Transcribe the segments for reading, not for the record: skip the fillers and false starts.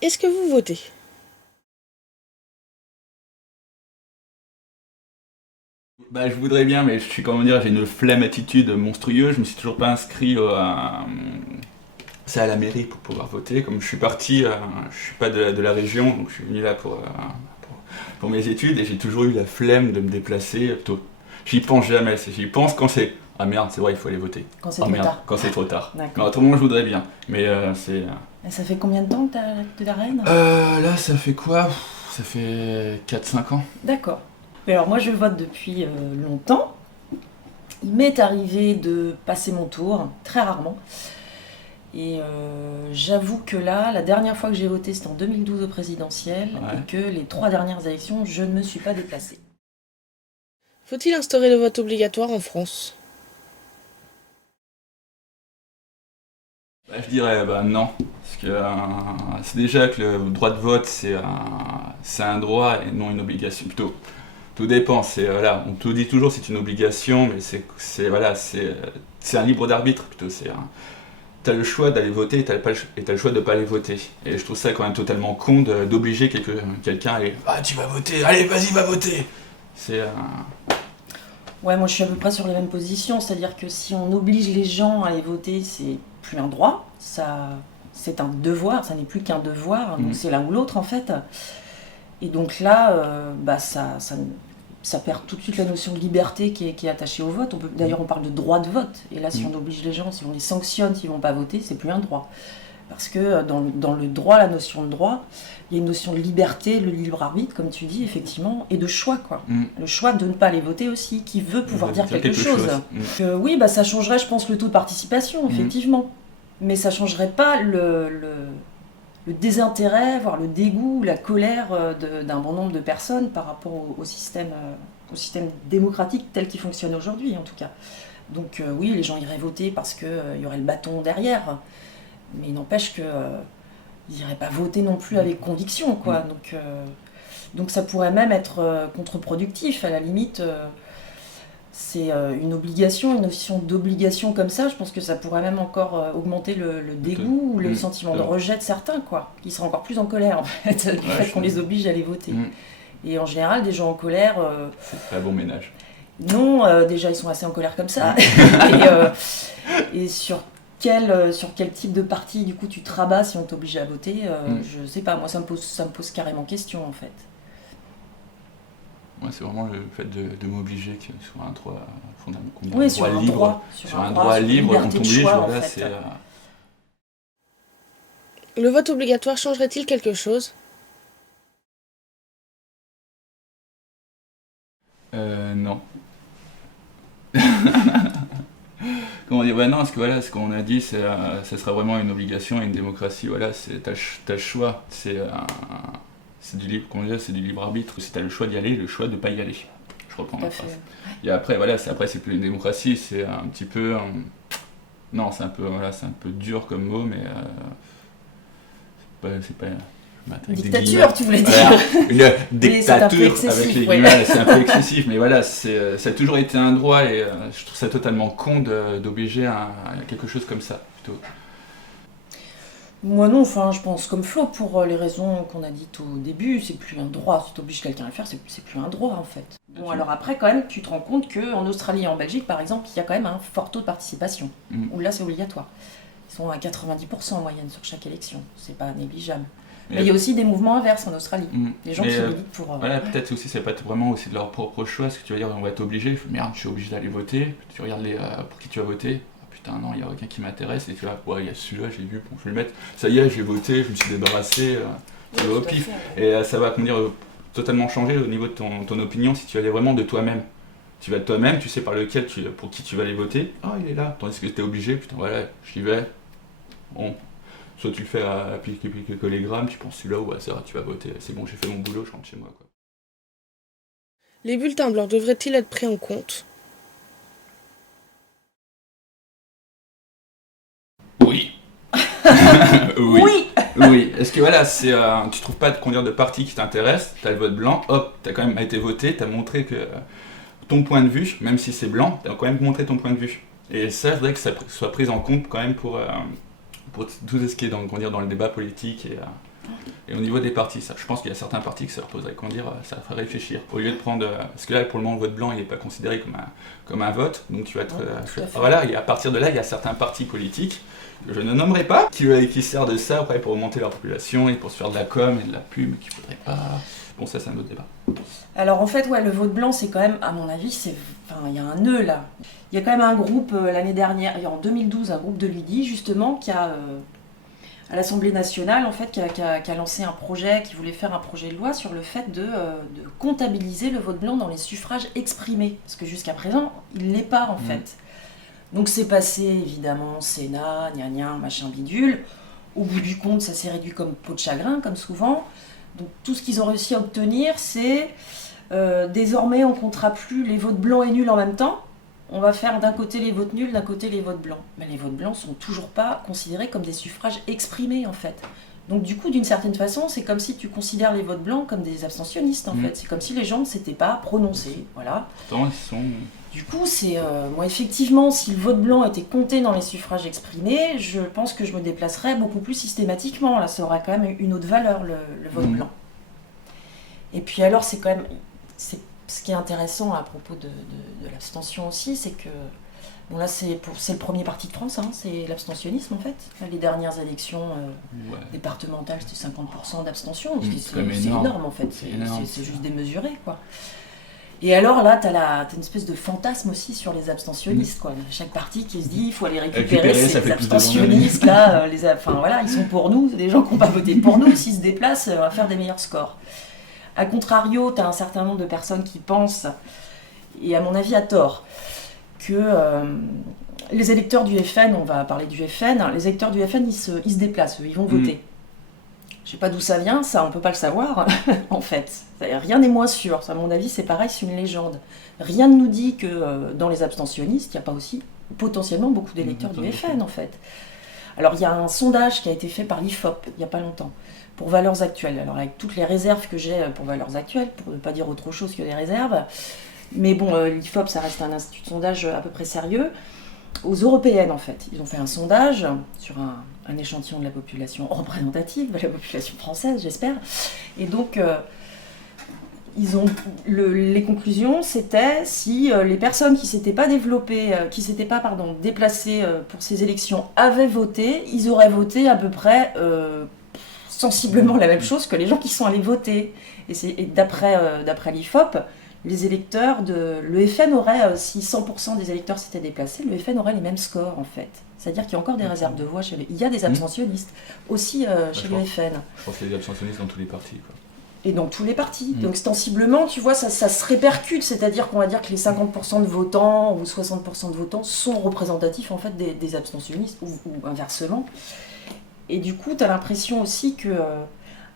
Est-ce que vous votez? Bah, je voudrais bien, mais je suis, comment dire, j'ai une flemme attitude monstrueuse. Je me suis toujours pas inscrit c'est à la mairie pour pouvoir voter. Comme je suis parti, je suis pas de la région, donc je suis venu là pour, pour mes études et j'ai toujours eu la flemme de me déplacer tôt. J'y pense jamais, j'y pense quand c'est ah merde, c'est vrai, il faut aller voter. Quand c'est Ah trop merde, tard. quand c'est trop tard. Mais D'accord. autrement, je voudrais bien. Mais c'est. Et ça fait combien de temps que t'es la reine? Là, ça fait quoi? Ça fait 4 5 ans. D'accord. Mais alors moi je vote depuis longtemps. Il m'est arrivé de passer mon tour, très rarement. Et j'avoue que là, la dernière fois que j'ai voté, c'était en 2012 au présidentiel, Ouais. et que les 3 dernières élections, je ne me suis pas déplacée. Faut-il instaurer le vote obligatoire en France? Bah, je dirais bah, non. Parce que c'est déjà que le droit de vote, c'est un droit et non une obligation. Plutôt, tout dépend. Voilà, on te dit toujours c'est une obligation, mais voilà, c'est un libre d'arbitre plutôt. T'as le choix d'aller voter et t'as le choix de pas aller voter. Et je trouve ça quand même totalement con d'obliger quelqu'un à aller. Ah, tu vas voter, allez, vas-y, va voter. C'est. Ouais, moi je suis à peu près sur les mêmes positions, c'est-à-dire que si on oblige les gens à aller voter, c'est plus un droit, ça, c'est un devoir, ça n'est plus qu'un devoir, donc c'est l'un ou l'autre en fait. Et donc là, bah ça perd tout de suite la notion de liberté qui est attachée au vote. D'ailleurs, on parle de droit de vote. Et là, si on oblige les gens, si on les sanctionne s'ils ne vont pas voter, c'est plus un droit. Parce que dans le droit, la notion de droit, il y a une notion de liberté, le libre arbitre, comme tu dis, effectivement, et de choix, quoi. Le choix de ne pas aller voter aussi, qui veut pouvoir dire quelque chose. Oui, bah, ça changerait, je pense, le taux de participation, effectivement. Mais ça changerait pas le désintérêt, voire le dégoût, la colère d'un bon nombre de personnes par rapport au système démocratique tel qu'il fonctionne aujourd'hui, en tout cas. Donc oui, les gens iraient voter parce qu'il y aurait le bâton derrière, mais il n'empêche qu'ils n'iraient pas voter non plus avec conviction, quoi. Donc ça pourrait même être contre-productif, à la limite. C'est une obligation, une notion d'obligation comme ça, je pense que ça pourrait même encore augmenter le dégoût ou le sentiment de rejet de certains, quoi, qui seraient encore plus en colère, en fait, du fait qu'on les oblige à aller voter. Et en général, des gens en colère... c'est pas bon ménage. Non, déjà, ils sont assez en colère comme ça. Et sur quel type de parti, du coup, tu te rabats si on t'oblige à voter, je sais pas, moi, ça me pose carrément question, en fait. Ouais, c'est vraiment le fait de m'obliger sur un droit fondamental. Oui, sur un libre, droit. Sur un droit libre, on t'oblige, voilà, c'est... Le vote obligatoire changerait-il quelque chose? Non. Comment dire? Ouais, non, parce que voilà, ce qu'on a dit, ça sera vraiment une obligation, une démocratie, voilà, t'as le choix, c'est du libre, comment dire, c'est du libre arbitre. Si t'as le choix d'y aller, le choix de pas y aller. Je reprends ma phrase. Et après, voilà, c'est plus une démocratie, c'est un petit peu... non, c'est un peu dur comme mot, mais c'est pas dictature, tu voulais dire. Voilà, une dictature avec les guillemets, c'est un peu excessif, mais voilà, ça a toujours été un droit et je trouve ça totalement con d'obliger à quelque chose comme ça, plutôt. Moi non, enfin je pense comme Flo, pour les raisons qu'on a dites au début, c'est plus un droit, si tu obliges quelqu'un à le faire, c'est plus un droit en fait. Bon alors après quand même, tu te rends compte qu'en Australie et en Belgique par exemple, il y a quand même un fort taux de participation, où là c'est obligatoire. Ils sont à 90% en moyenne sur chaque élection, c'est pas négligeable. Mais il y a aussi des mouvements inverses en Australie. Des gens qui militent pour... Voilà, peut-être aussi, c'est pas vraiment aussi de leur propre choix, parce que tu vas dire, on va t'obliger, merde, je suis obligé d'aller voter, tu regardes pour qui tu vas voter, ah, putain, non, il n'y a aucun qui m'intéresse, et tu vois, ouais, il y a celui-là, j'ai vu, bon, je vais le mettre, ça y est, j'ai voté, je me suis débarrassé, au pif, et ça va, comment dire, totalement changer au niveau de ton opinion si tu allais vraiment de toi-même. Tu vas de toi-même, tu sais pour qui tu vas aller voter, ah, il est là, tandis que t'es obligé, putain, voilà, j'y vais, bon. Soit tu le fais à piquer les grammes, tu penses celui-là, ouais, ça va, tu vas voter, c'est bon, j'ai fait mon boulot, je rentre chez moi, quoi. Les bulletins blancs devraient-ils être pris en compte? Oui. Oui. Oui. Est-ce que voilà, tu trouves pas de parti qui t'intéresse, t'as le vote blanc, hop, t'as quand même été voté, t'as montré que ton point de vue, même si c'est blanc, t'as quand même montré ton point de vue. Et ça, je voudrais que ça soit pris en compte quand même pour tout ce qui est dans le débat politique et Et au niveau des partis, je pense qu'il y a certains partis que ça leur poserait, comment dire, ça leur ferait réfléchir. Au lieu de prendre, parce que là pour le moment le vote blanc il n'est pas considéré comme un vote, donc tu vas être, voilà, et à partir de là il y a certains partis politiques que je ne nommerai pas, qui servent de ça après pour augmenter leur population et pour se faire de la com et de la pub qu'il faudrait pas. Bon, ça c'est un autre débat. Alors en fait, ouais, le vote blanc, c'est quand même, à mon avis, il y a un nœud là. Il y a quand même un groupe l'année dernière, en 2012, un groupe de l'UDI justement qui a à l'Assemblée nationale en fait, qui a lancé un projet, qui voulait faire un projet de loi sur le fait de comptabiliser le vote blanc dans les suffrages exprimés, parce que jusqu'à présent, il l'est pas en fait. Donc c'est passé évidemment Sénat, gna gna, machin bidule. Au bout du compte, ça s'est réduit comme peau de chagrin, comme souvent. Donc tout ce qu'ils ont réussi à obtenir, c'est désormais on ne comptera plus les votes blancs et nuls en même temps. On va faire d'un côté les votes nuls, d'un côté les votes blancs. Mais les votes blancs sont toujours pas considérés comme des suffrages exprimés en fait. Donc du coup, d'une certaine façon, c'est comme si tu considères les votes blancs comme des abstentionnistes en fait. C'est comme si les gens ne s'étaient pas prononcés, voilà. Pourtant, ils sont... Du coup, c'est moi effectivement, si le vote blanc était compté dans les suffrages exprimés, je pense que je me déplacerais beaucoup plus systématiquement. Là, ça aurait quand même une autre valeur le vote blanc. Et puis alors, c'est quand même, ce qui est intéressant à propos de l'abstention aussi, c'est que bon là, c'est le premier parti de France, hein, c'est l'abstentionnisme en fait. Les dernières élections départementales, c'était 50% d'abstention, c'est énorme en fait. C'est juste démesuré quoi. Et alors là, t'as une espèce de fantasme aussi sur les abstentionnistes, quoi. Chaque parti qui se dit, il faut aller récupérer ces abstentionnistes, là, enfin voilà, ils sont pour nous, c'est des gens qui n'ont pas voté pour nous, s'ils se déplacent, on va faire des meilleurs scores. A contrario, t'as un certain nombre de personnes qui pensent, et à mon avis à tort, que les électeurs du FN, on va parler du FN, les électeurs du FN, ils se déplacent, ils vont voter. Je sais pas d'où ça vient, ça on peut pas le savoir en fait. Rien n'est moins sûr. À mon avis, c'est pareil, c'est une légende. Rien ne nous dit que dans les abstentionnistes, il n'y a pas aussi potentiellement beaucoup d'électeurs du FN en fait. Alors il y a un sondage qui a été fait par l'IFOP il n'y a pas longtemps pour Valeurs Actuelles. Alors avec toutes les réserves que j'ai pour Valeurs Actuelles, pour ne pas dire autre chose que des réserves, mais bon, l'IFOP ça reste un institut de sondage à peu près sérieux. Aux européennes en fait, ils ont fait un sondage sur un échantillon de la population représentative, de la population française j'espère, et donc les conclusions c'était si les personnes qui s'étaient pas déplacées pour ces élections avaient voté, ils auraient voté à peu près sensiblement la même chose que les gens qui sont allés voter. Et d'après l'IFOP, les électeurs le FN aurait, si 100% des électeurs s'étaient déplacés, le FN aurait les mêmes scores en fait. C'est-à-dire qu'il y a encore des réserves de voix il y a des abstentionnistes aussi chez le FN. Je pense qu'il y a des abstentionnistes dans tous les partis, quoi. Et dans tous les partis. Donc ostensiblement, tu vois, ça se répercute, c'est-à-dire qu'on va dire que les 50% de votants ou 60% de votants sont représentatifs en fait des abstentionnistes ou inversement. Et du coup, tu as l'impression aussi que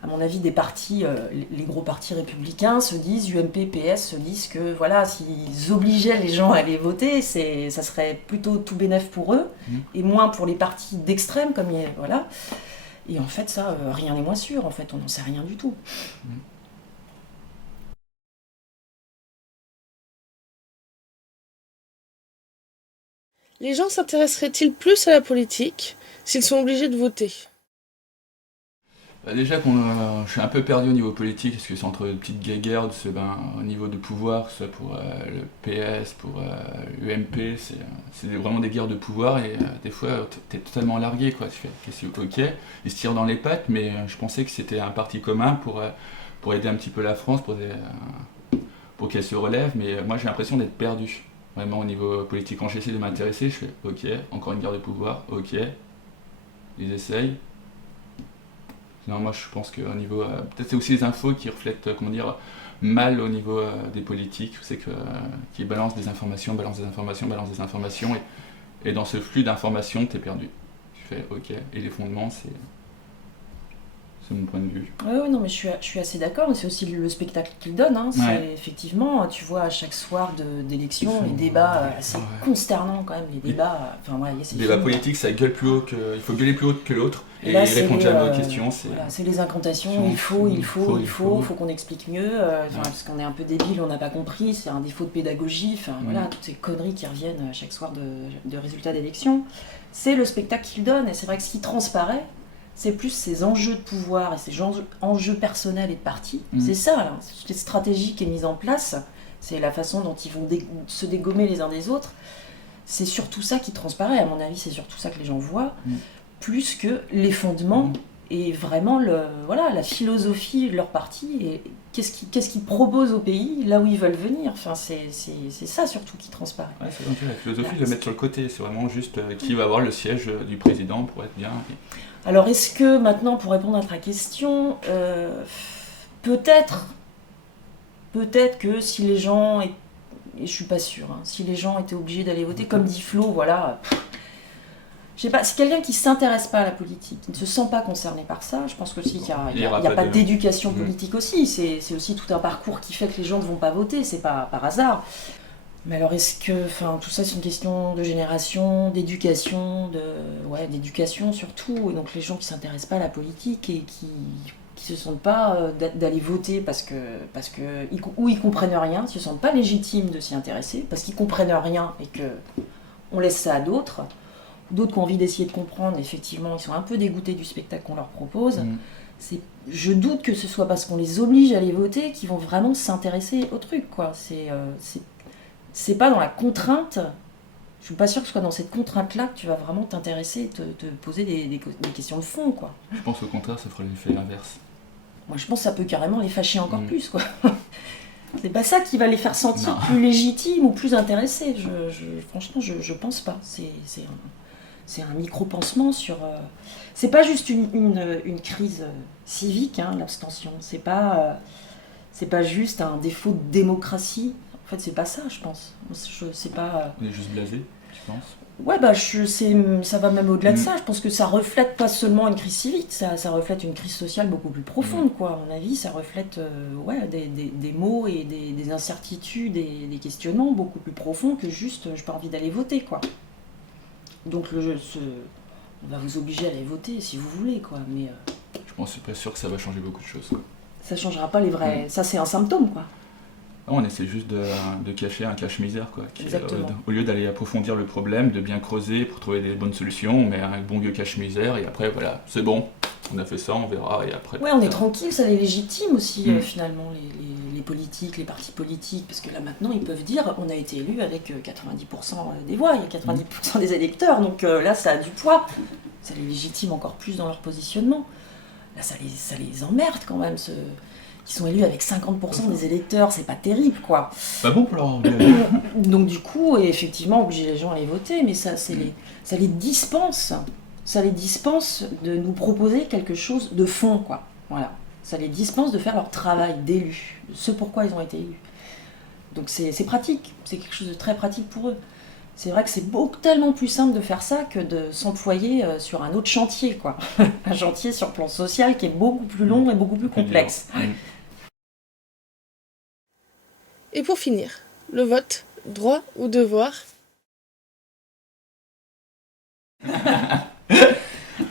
à mon avis, des partis, les gros partis républicains se disent, UMP, PS se disent que voilà, s'ils obligeaient les gens à aller voter, ça serait plutôt tout bénef pour eux, et moins pour les partis d'extrême, comme voilà. Et en fait, ça, rien n'est moins sûr, en fait, on n'en sait rien du tout. Les gens s'intéresseraient-ils plus à la politique s'ils sont obligés de voter ? Déjà, je suis un peu perdu au niveau politique, parce que c'est entre de petites guéguerres, au niveau de pouvoir, que ce soit pour le PS, pour l'UMP, c'est vraiment des guerres de pouvoir, et des fois, t'es totalement largué, quoi. Tu fais, qu'est-ce que ok, ils se tirent dans les pattes, mais je pensais que c'était un parti commun pour aider un petit peu la France, pour qu'elle se relève, mais moi j'ai l'impression d'être perdu, vraiment au niveau politique. Quand j'essaie de m'intéresser, je fais, ok, encore une guerre de pouvoir, ok, ils essayent. Non, moi je pense qu'au niveau... peut-être c'est aussi les infos qui reflètent, mal au niveau des politiques. C'est qui balancent des informations, et dans ce flux d'informations, t'es perdu. Tu fais ok, et les fondements, c'est mon point de vue. Oui, non, mais je suis assez d'accord, mais c'est aussi le spectacle qu'il donne. Hein. Effectivement, tu vois, à chaque soir d'élection, les débats assez consternants quand même, les débats... Les débats politiques, ça gueule plus haut il faut gueuler plus haut que l'autre, et là, ils répondent jamais aux questions. C'est les incantations, il faut qu'on explique mieux, parce qu'on est un peu débile, on n'a pas compris, c'est un défaut de pédagogie, voilà, toutes ces conneries qui reviennent chaque soir de résultats d'élection. C'est le spectacle qu'il donne, et c'est vrai que ce qui transparaît, c'est plus ces enjeux de pouvoir et ces enjeux personnels et de parti. C'est ça, là. C'est stratégie qui est mise en place, c'est la façon dont ils vont se dégommer les uns des autres. C'est surtout ça qui transparaît, à mon avis, c'est surtout ça que les gens voient, plus que les fondements et vraiment la philosophie de leur parti et qu'est-ce qu'ils proposent au pays, là où ils veulent venir. Enfin, c'est ça surtout qui transparaît. Ouais, c'est donc la philosophie, le mettre sur le côté, c'est vraiment juste qui va avoir le siège du président pour être bien. Alors, est-ce que maintenant, pour répondre à ta question, peut-être que si les gens, et je suis pas sûre, si les gens étaient obligés d'aller voter, comme dit Flo, voilà, je sais pas, c'est quelqu'un qui s'intéresse pas à la politique, qui ne se sent pas concerné par ça. Je pense qu'il n'y a pas d'éducation politique aussi. C'est aussi tout un parcours qui fait que les gens ne vont pas voter, c'est pas par hasard. Mais alors est-ce que, tout ça c'est une question de génération, d'éducation, d'éducation surtout, et donc les gens qui s'intéressent pas à la politique et qui se sentent pas d'aller voter parce que ou ils comprennent rien, ils se sentent pas légitimes de s'y intéresser parce qu'ils comprennent rien et que on laisse ça à d'autres qui ont envie d'essayer de comprendre, effectivement ils sont un peu dégoûtés du spectacle qu'on leur propose. Je doute que ce soit parce qu'on les oblige à aller voter qu'ils vont vraiment s'intéresser au truc, quoi. C'est pas dans la contrainte, je suis pas sûre que ce soit dans cette contrainte-là que tu vas vraiment t'intéresser, te poser des questions de fond, quoi. Je pense au contraire, ça ferait l'effet inverse. Moi je pense que ça peut carrément les fâcher encore plus, quoi. C'est pas ça qui va les faire sentir plus légitimes ou plus intéressés. Franchement, je pense pas. C'est un micro-pansement sur... C'est pas juste une crise civique, l'abstention. C'est pas juste un défaut de démocratie. En fait, c'est pas ça, je pense. C'est pas... On est juste blasé, tu penses ? Ouais, ça va même au-delà de ça. Je pense que ça reflète pas seulement une crise civique, ça reflète une crise sociale beaucoup plus profonde, quoi. À mon avis, ça reflète des mots et des incertitudes et des questionnements beaucoup plus profonds que juste j'ai pas envie d'aller voter, quoi. Donc on va vous obliger à aller voter si vous voulez, quoi. Mais je pense que c'est pas sûr que ça va changer beaucoup de choses, quoi. Ça changera pas les vrais. Ça, c'est un symptôme, quoi. Non, on essaie juste de cacher un cache-misère, quoi. Exactement. Au lieu d'aller approfondir le problème, de bien creuser pour trouver des bonnes solutions, on met un bon vieux cache-misère et après, voilà, c'est bon, on a fait ça, on verra et après... Ouais, on est tranquille, ça les légitime aussi, finalement, les politiques, les partis politiques, parce que là, maintenant, ils peuvent dire, on a été élus avec 90% des voix, il y a 90% des électeurs, donc là, ça a du poids. Ça les légitime encore plus dans leur positionnement. Là, ça les emmerde, quand même, qui sont élus avec 50% des électeurs, c'est pas terrible, quoi. Pas bon pour leur Donc du coup, effectivement, obliger les gens à aller voter, mais ça les dispense de nous proposer quelque chose de fond, quoi. Voilà. Ça les dispense de faire leur travail d'élus, de ce pourquoi ils ont été élus. Donc c'est pratique, c'est quelque chose de très pratique pour eux. C'est vrai que c'est tellement plus simple de faire ça que de s'employer sur un autre chantier, quoi. Un chantier sur plan social qui est beaucoup plus long et beaucoup plus complexe. Et pour finir, le vote, droit ou devoir ?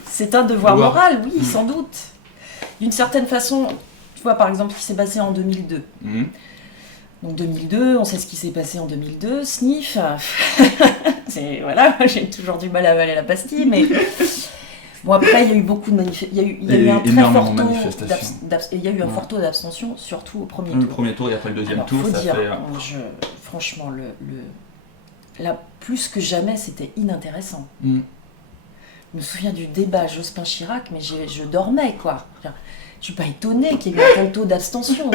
C'est un devoir moral, oui, sans doute. D'une certaine façon, tu vois par exemple ce qui s'est passé en 2002. Donc 2002, on sait ce qui s'est passé en 2002, SNIF. Voilà, j'ai toujours du mal à avaler la pastille, mais... Bon, après, il y a eu beaucoup de manifestations. Il y a eu un très fort taux il y a eu un fort taux d'abstention, surtout au premier tour. Le premier tour et après le deuxième tour, ça dire, fait... franchement, là, plus que jamais, c'était inintéressant. Je me souviens du débat Jospin-Chirac, mais je dormais, quoi. Je suis pas étonnée qu'il y ait eu un tel taux d'abstention.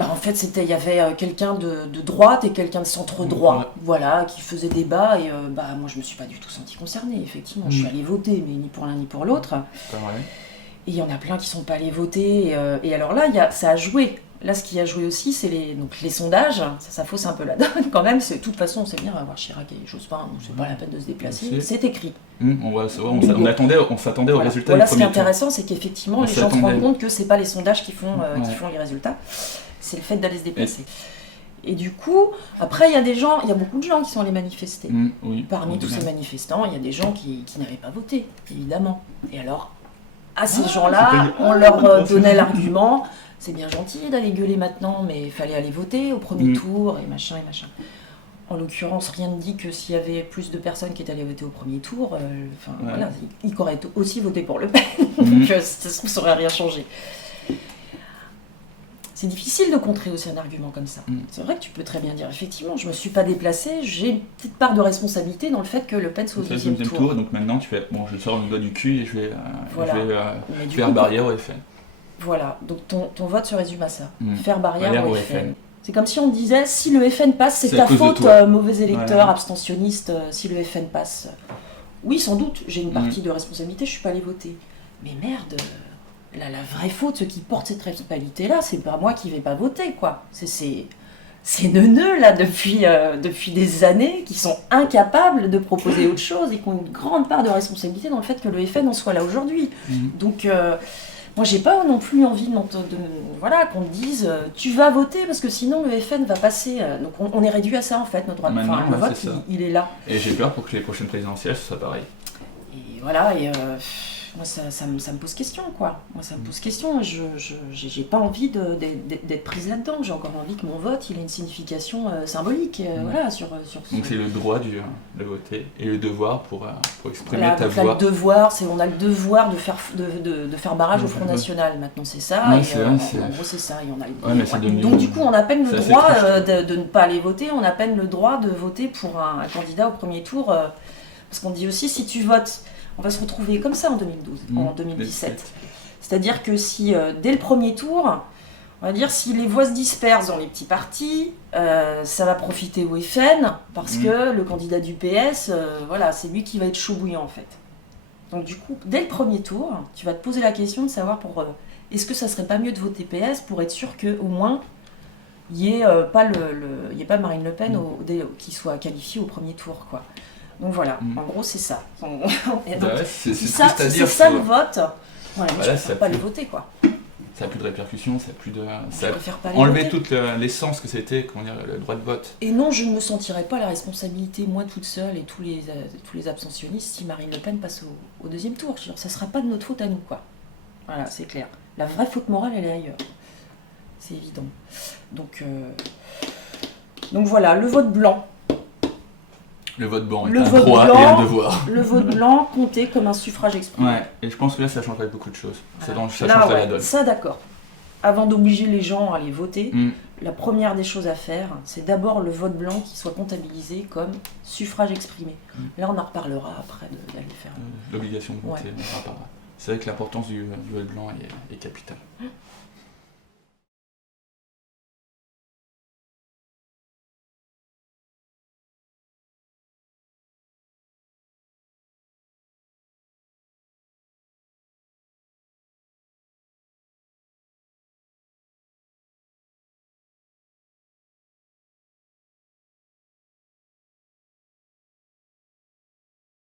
En fait, il y avait quelqu'un de droite et quelqu'un de centre-droit, voilà, qui faisait débat, et moi je me suis pas du tout sentie concernée, effectivement. Je suis allée voter, mais ni pour l'un ni pour l'autre. Et il y en a plein qui sont pas allés voter, et alors là, ça a joué. Là, ce qui a joué aussi, c'est les sondages. Ça fausse un peu la donne quand même. De toute façon, on sait bien, on va voir Chirac et Jospin, donc c'est pas la peine de se déplacer. C'est écrit. On s'attendait au résultat du premier tour. Ce qui est intéressant, c'est qu'effectivement, les gens se rendent compte que c'est pas les sondages qui font les résultats. C'est le fait d'aller se déplacer. Et du coup, après, il y a beaucoup de gens qui sont allés manifester. Parmi tous ces manifestants, il y a des gens qui n'avaient pas voté, évidemment. Et alors, à ces gens-là, on leur donnait l'argument, c'est bien gentil d'aller gueuler maintenant, mais il fallait aller voter au premier tour, et machin, et machin. En l'occurrence, rien ne dit que s'il y avait plus de personnes qui étaient allées voter au premier tour, voilà, ils auraient aussi voté pour Le Pen. Donc ça n'aurait rien changé. C'est difficile de contrer aussi un argument comme ça. C'est vrai que tu peux très bien dire, effectivement, je ne me suis pas déplacée, j'ai une petite part de responsabilité dans le fait que Le Pen soit au deuxième tour. Donc maintenant, tu fais, bon, je sors le doigt du cul et je vais faire coup, barrière au FN. Voilà, donc ton vote se résume à ça. Faire barrière au FN. C'est comme si on disait, si le FN passe, c'est ta faute, mauvais électeur, abstentionniste, si le FN passe. Oui, sans doute, j'ai une partie de responsabilité, je ne suis pas allée voter. Mais merde, la vraie faute, ceux qui portent cette responsabilité-là, c'est pas moi qui vais pas voter, quoi. C'est neuneux, là, depuis des années, qui sont incapables de proposer autre chose et qui ont une grande part de responsabilité dans le fait que le FN en soit là aujourd'hui. Donc, moi, j'ai pas non plus envie voilà, qu'on me dise tu vas voter parce que sinon le FN va passer. Donc, on est réduit à ça, en fait, notre droit. Enfin, le vote, il est là. Et j'ai peur pour que les prochaines présidentielles, ce soit pareil. Et voilà, moi, ça me pose question, quoi. Moi, ça me pose question. J'ai pas envie d'être prise là-dedans. J'ai encore envie que mon vote, il ait une signification symbolique, voilà, sur Donc, c'est le droit de voter et le devoir pour exprimer ta voix. Le devoir, on a le devoir de faire barrage au Front National. Maintenant, c'est ça. En gros, c'est ça. Et on a donc, du coup, on a à peine le droit de ne pas aller voter. On a à peine le droit de voter pour un candidat au premier tour. Parce qu'on dit aussi, si tu votes... On va se retrouver comme ça en 2012, en 2017. C'est-à-dire que si, dès le premier tour, on va dire, si les voix se dispersent dans les petits partis, ça va profiter au FN, parce que le candidat du PS, voilà, c'est lui qui va être chaud bouillant, en fait. Donc du coup, dès le premier tour, tu vas te poser la question de savoir est-ce que ça serait pas mieux de voter PS pour être sûr qu'au moins, il n'y ait pas Marine Le Pen qui soit qualifiée au premier tour, quoi. Donc voilà, en gros c'est ça. C'est ça le vote. Voilà, moi je préfère pas le voter, quoi. Ça n'a plus de répercussions, ça a enlevé toute l'essence que c'était, le droit de vote. Et non, je ne me sentirais pas la responsabilité, moi toute seule et tous les abstentionnistes, si Marine Le Pen passe au deuxième tour. Ça ne sera pas de notre faute à nous, quoi. Voilà, c'est clair. La vraie faute morale, elle est ailleurs. C'est évident. Donc voilà, le vote blanc. Le vote blanc est un droit et un devoir. Le vote blanc compté comme un suffrage exprimé. Ouais, et je pense que là, ça changerait beaucoup de choses. Voilà. Ça changerait la donne. Ça, d'accord. Avant d'obliger les gens à aller voter, la première des choses à faire, c'est d'abord le vote blanc qui soit comptabilisé comme suffrage exprimé. Là, on en reparlera après d'aller faire... L'obligation de voter, on en reparlera. C'est vrai que l'importance du vote blanc est capitale.